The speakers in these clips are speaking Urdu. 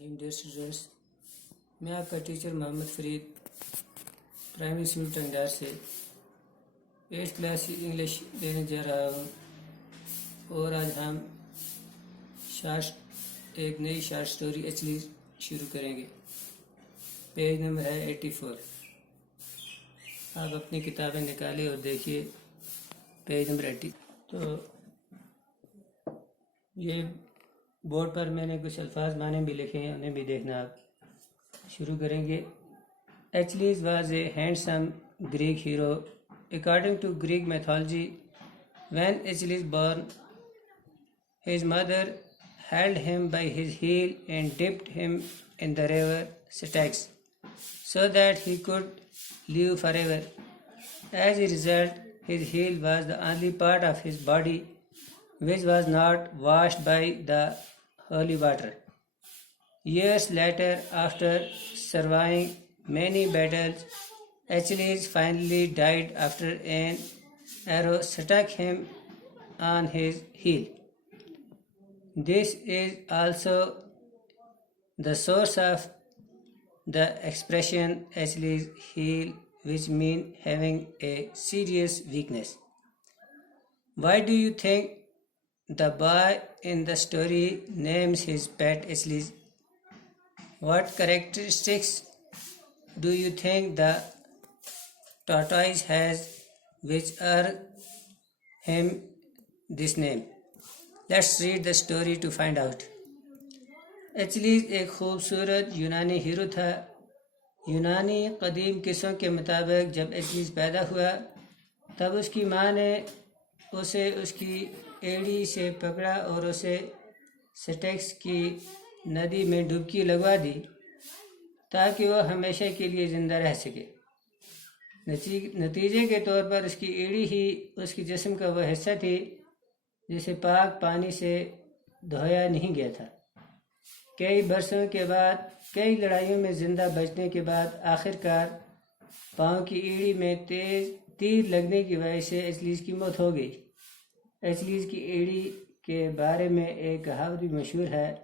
ڈیئر اسٹوڈینٹس، میں آپ کا ٹیچر محمد فرید پرائمری اسکول ٹنگڈار سے 8th کلاس انگلش لینے جا رہا ہوں، اور آج ہم ایک نئی شارٹ سٹوری ایکچولی شروع کریں گے۔ پیج نمبر ہے 84۔ آپ اپنی کتابیں نکالیں اور دیکھیے پیج نمبر 80۔ تو یہ بورڈ پر میں نے کچھ الفاظ معنی بھی لکھے ہیں، انہیں بھی دیکھنا۔ آپ شروع کریں گے۔ Achilles was a handsome Greek hero according to Greek mythology. When Achilles born, his mother held him by his heel and dipped him in the river Styx so that he could live forever. As a result, his heel was the only part of his body which was not washed by the holy water. Years later, after surviving many battles, Achilles finally died after an arrow struck him on his heel. This is also the source of the expression Achilles' heel, which means having a serious weakness. Why do you think the boy in the story names his pet Achilles? What characteristics do you think the tortoise has which earn him this name? Let's read the story to find out. ایچلیز ایک خوبصورت یونانی ہیرو تھا۔ یونانی قدیم قصوں کے مطابق جب ایچلیز پیدا ہوا تب اس کی ماں نے اسے اس کی ایڑی سے پکڑا اور اسے سٹیکس کی ندی میں ڈبکی لگوا دی تاکہ وہ ہمیشہ کے لیے زندہ رہ سکے۔ نتیجے کے طور پر اس کی ایڑی ہی اس کی جسم کا وہ حصہ تھی جسے پاک پانی سے دھویا نہیں گیا تھا۔ کئی برسوں کے بعد کئی لڑائیوں میں زندہ بچنے کے بعد آخر کار پاؤں کی ایڑی میں تیر لگنے کی وجہ سے ایچلیز کی موت ہو گئی۔ ایچلیز کی ایڑی کے بارے میں ایک کہاوت بھی مشہور ہے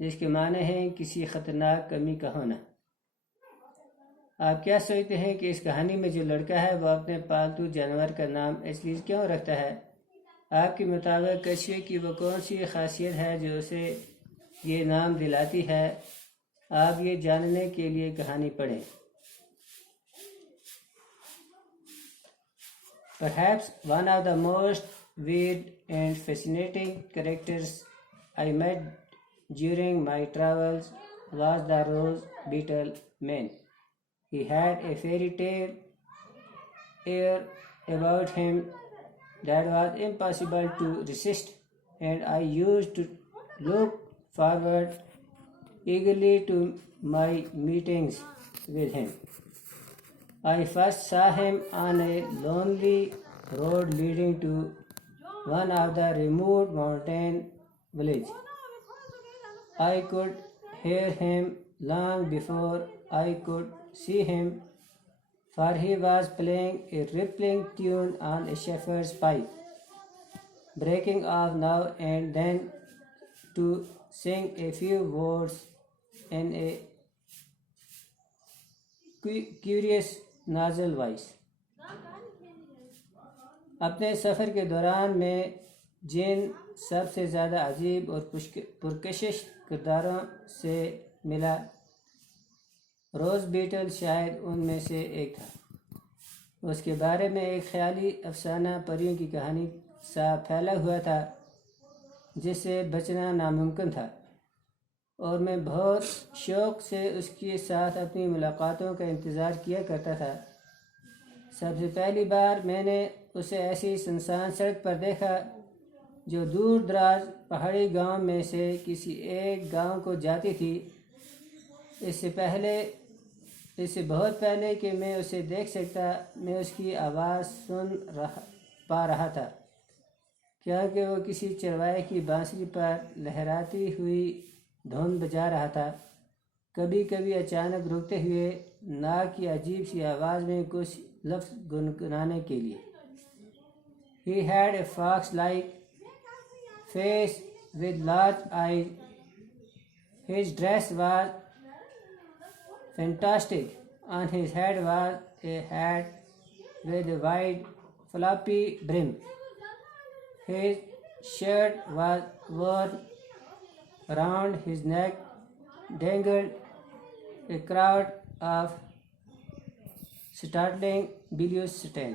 جس کے معنی ہے کسی خطرناک کمی کا ہونا۔ آپ کیا سوچتے ہیں کہ اس کہانی میں جو لڑکا ہے وہ اپنے پالتو جانور کا نام ایچلیز کیوں رکھتا ہے؟ آپ کے مطابق کچھوے کی وہ کون سی خاصیت ہے جو اسے یہ نام دلاتی ہے؟ آپ یہ جاننے کے لیے کہانی پڑھیں۔ Perhaps one of the most weird and fascinating characters I met during my travels was the rose beetle man. He had a fairy tale air about him that was impossible to resist, and I used to look forward eagerly to my meetings with him. I first saw him on a lonely road leading to one of the remote mountain villages. I could hear him long before I could see him, for he was playing a rippling tune on a shepherd's pipe, breaking off now and then to sing a few words in a curious nasal voice. اپنے سفر کے دوران میں جن سب سے زیادہ عجیب اور پرکشش کرداروں سے ملا، روز بیٹل شاید ان میں سے ایک تھا۔ اس کے بارے میں ایک خیالی افسانہ پریوں کی کہانی سا پھیلا ہوا تھا جس سے بچنا ناممکن تھا، اور میں بہت شوق سے اس کے ساتھ اپنی ملاقاتوں کا انتظار کیا کرتا تھا۔ سب سے پہلی بار میں نے اسے ایسی سنسان سڑک پر دیکھا جو دور دراز پہاڑی گاؤں میں سے کسی ایک گاؤں کو جاتی تھی۔ اس سے بہت پہلے کہ میں اسے دیکھ سکتا، میں اس کی آواز سن پا رہا تھا، کیونکہ وہ کسی چرواہے کی بانسری پر لہراتی ہوئی دھن بجا رہا تھا، کبھی کبھی اچانک رکتے ہوئے ناک کی عجیب سی آواز میں کچھ لفظ گنگنانے کے لیے۔ He had a fox-like face with large eyes. His dress was fantastic. On his head was a hat with a wide floppy brim. His shirt was worn round his neck, dangled a crowd of startling blue stain.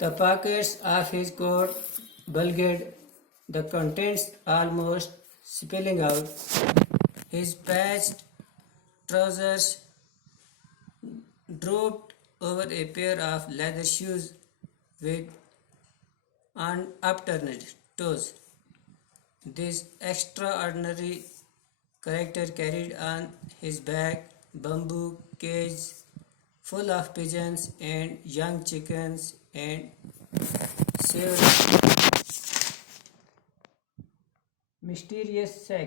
The pockets of his coat bulged, the contents almost spilling out. His patched trousers drooped over a pair of leather shoes with upturned toes. This extraordinary character carried on his back bamboo cage full of pigeons and young chickens and savory mysterious sex.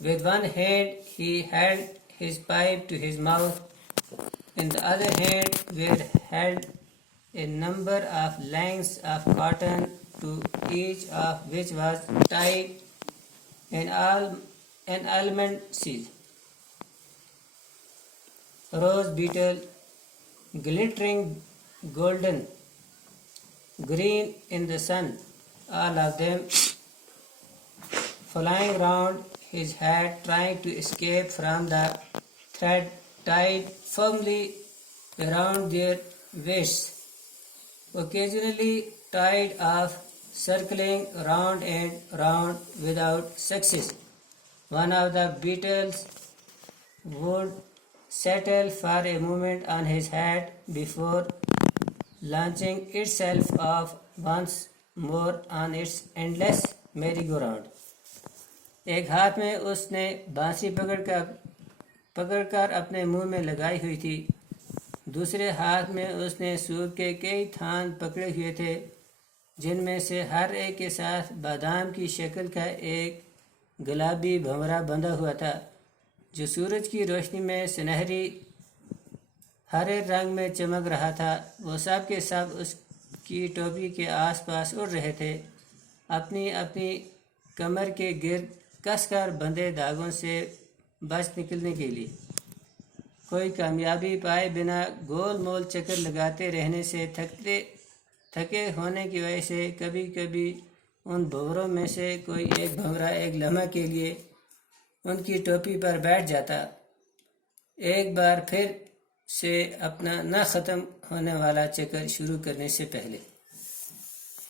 With one hand he held his pipe to his mouth. In the other hand were held a number of lengths of cotton, to each of which was tied an almond seed. Rose beetle, glittering golden green in the sun, all of them flying round his head, trying to escape from the thread tied firmly around their waists, occasionally tied off, circling round and round without success. One of the beetles would settle for a moment on his head before launching itself off once more on its endless merry-go-round. ایک ہاتھ میں اس نے بانسی پکڑ کر اپنے منہ میں لگائی ہوئی تھی. دوسرے ہاتھ میں اس نے سور کے کئی تھان پکڑے ہوئے تھے, جن میں سے ہر ایک کے ساتھ بادام کی شکل کا ایک گلابی بھنورا بندھا ہوا تھا, جو سورج کی روشنی میں سنہری ہرے رنگ میں چمک رہا تھا. وہ سب کے سب اس کی ٹوپی کے آس پاس اڑ رہے تھے, اپنی اپنی کمر کے گرد کس کر بندھے دھاگوں سے بچ نکلنے کے لیے. کوئی کامیابی پائے بنا گول مول چکر لگاتے رہنے سے تھکے ہونے کی وجہ سے کبھی کبھی ان بھنوروں میں سے کوئی ایک بھنورا ایک لمحہ کے لیے ان کی ٹوپی پر بیٹھ جاتا, ایک بار پھر سے اپنا نہ ختم ہونے والا چکر شروع کرنے سے پہلے.